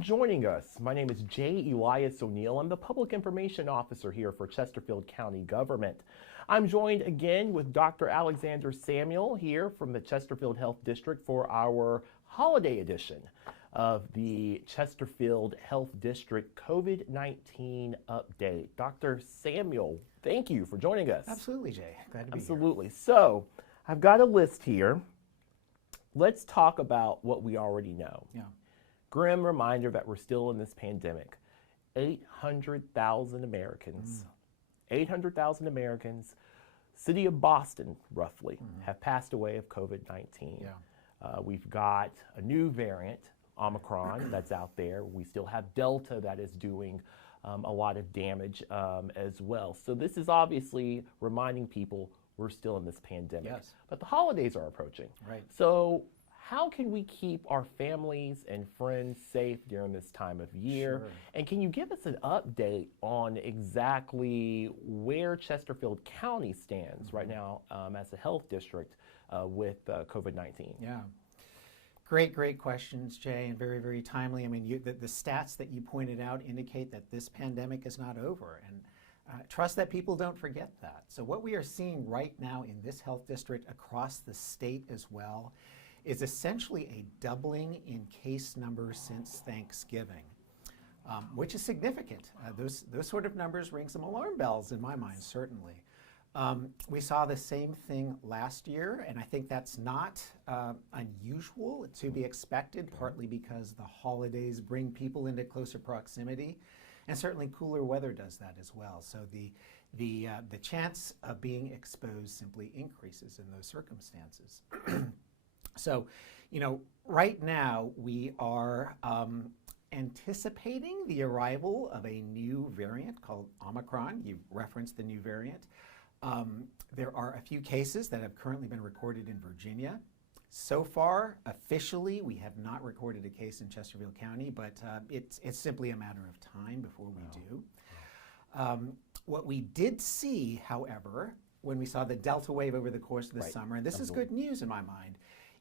joining us. My name is J. Elias O'Neal. I'm the Public Information Officer here for Chesterfield County Government. I'm joined again with Dr. Alexander Samuel here from the Chesterfield Health District for our holiday edition of the Chesterfield Health District COVID-19 update. Dr. Samuel, thank you for joining us. Absolutely, Jay. Glad to be here. Absolutely. So, I've got a list here. Let's talk about what we already know. Yeah. Grim reminder that we're still in this pandemic. 800,000 Americans, 800,000 Americans, city of Boston roughly, have passed away of COVID-19. Yeah. We've got a new variant, Omicron, that's out there. We still have Delta that is doing a lot of damage as well. So this is obviously reminding people we're still in this pandemic. Yes. But the holidays are approaching. Right. So how can we keep our families and friends safe during this time of year? Sure. And can you give us an update on exactly where Chesterfield County stands right now as a health district with COVID-19? Yeah. Great questions, Jay, and very, very timely. I mean, the stats that you pointed out indicate that this pandemic is not over, and trust that people don't forget that. So what we are seeing right now in this health district across the state as well is essentially a doubling in case numbers since Thanksgiving, which is significant. Those sort of numbers ring some alarm bells in my mind, certainly. We saw the same thing last year, and I think that's not unusual, to be expected, partly because the holidays bring people into closer proximity, and certainly cooler weather does that as well. So the chance of being exposed simply increases in those circumstances. So, right now we are anticipating the arrival of a new variant called Omicron. You referenced the new variant. There are a few cases that have currently been recorded in Virginia. So far, officially, we have not recorded a case in Chesterfield County, but it's simply a matter of time before we do. What we did see, however, when we saw the Delta wave over the course of the summer, and this is good news in my mind,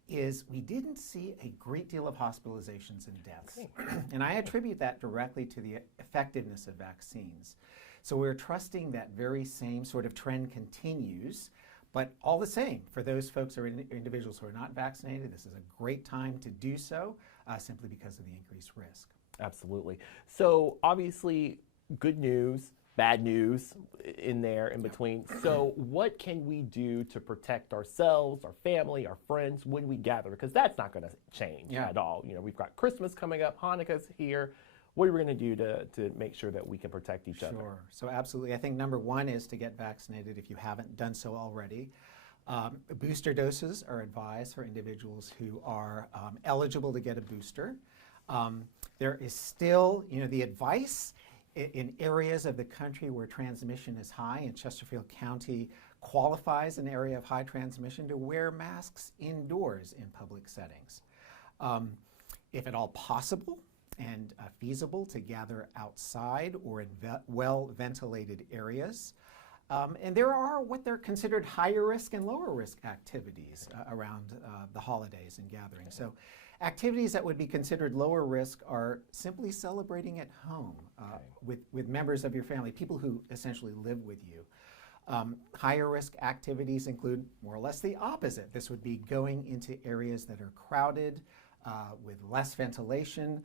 is we didn't see a great deal of hospitalizations and deaths. Okay. And I attribute that directly to the effectiveness of vaccines. So we're trusting that very same sort of trend continues, but all the same, for those folks or individuals who are not vaccinated, this is a great time to do so, simply because of the increased risk. Absolutely. So obviously, good news, bad news in there in between. So what can we do to protect ourselves, our family, our friends when we gather? Because that's not going to change at all. We've got Christmas coming up, Hanukkah's here. What are we going to do to make sure that we can protect each other? Sure. So absolutely. I think number one is to get vaccinated if you haven't done so already. Booster doses are advised for individuals who are eligible to get a booster. There is still, the advice in areas of the country where transmission is high, and Chesterfield County qualifies an area of high transmission, to wear masks indoors in public settings. If at all possible and feasible, to gather outside or in well-ventilated areas. And there are what they're considered higher risk and lower risk activities around the holidays and gatherings. So activities that would be considered lower risk are simply celebrating at home with members of your family, people who essentially live with you. Higher risk activities include more or less the opposite. This would be going into areas that are crowded, with less ventilation,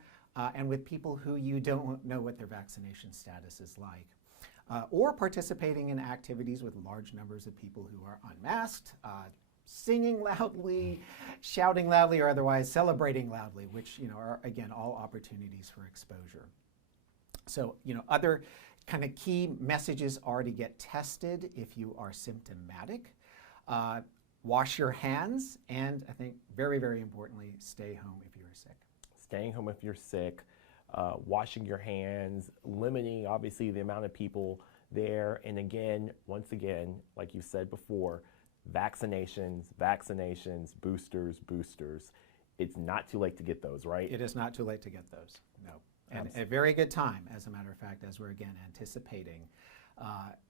and with people who you don't know what their vaccination status is like. Or participating in activities with large numbers of people who are unmasked, singing loudly, shouting loudly, or otherwise celebrating loudly, which are, again, all opportunities for exposure. So, other kind of key messages are to get tested if you are symptomatic, wash your hands, and I think very, very importantly, stay home if you're sick. Staying home if you're sick, washing your hands, limiting obviously the amount of people there, and again, once again, like you said before, vaccinations, boosters. It's not too late to get those, right? It is not too late to get those, no. And a very good time, as a matter of fact, as we're again anticipating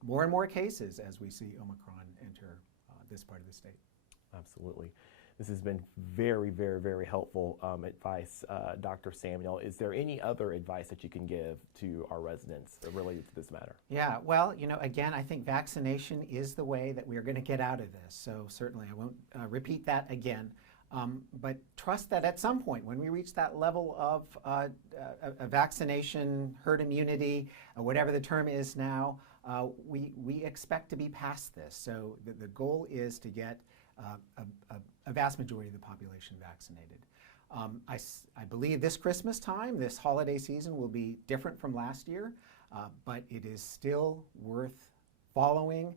more and more cases as we see Omicron enter this part of the state. Absolutely. This has been very, very, very helpful advice, Dr. Samuel. Is there any other advice that you can give to our residents related to this matter? Yeah, well, again, I think vaccination is the way that we are going to get out of this. So certainly I won't repeat that again. But trust that at some point, when we reach that level of a vaccination, herd immunity, whatever the term is now, we expect to be past this. So the goal is to get a vast majority of the population vaccinated. I believe this Christmas time, this holiday season, will be different from last year, but it is still worth following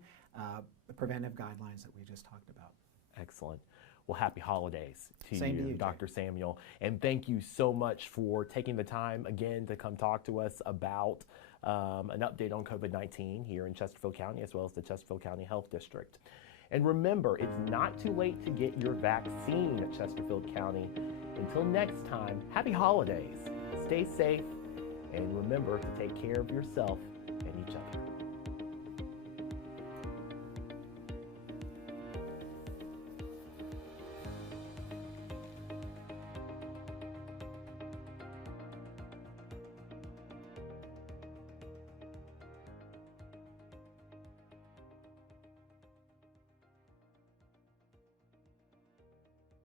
the preventive guidelines that we just talked about. Excellent. Well, happy holidays to Same to you, you, Dr. Samuel. And thank you so much for taking the time again to come talk to us about an update on COVID-19 here in Chesterfield County, as well as the Chesterfield County Health District. And remember, it's not too late to get your vaccine at Chesterfield County. Until next time, happy holidays. Stay safe, and remember to take care of yourself and each other.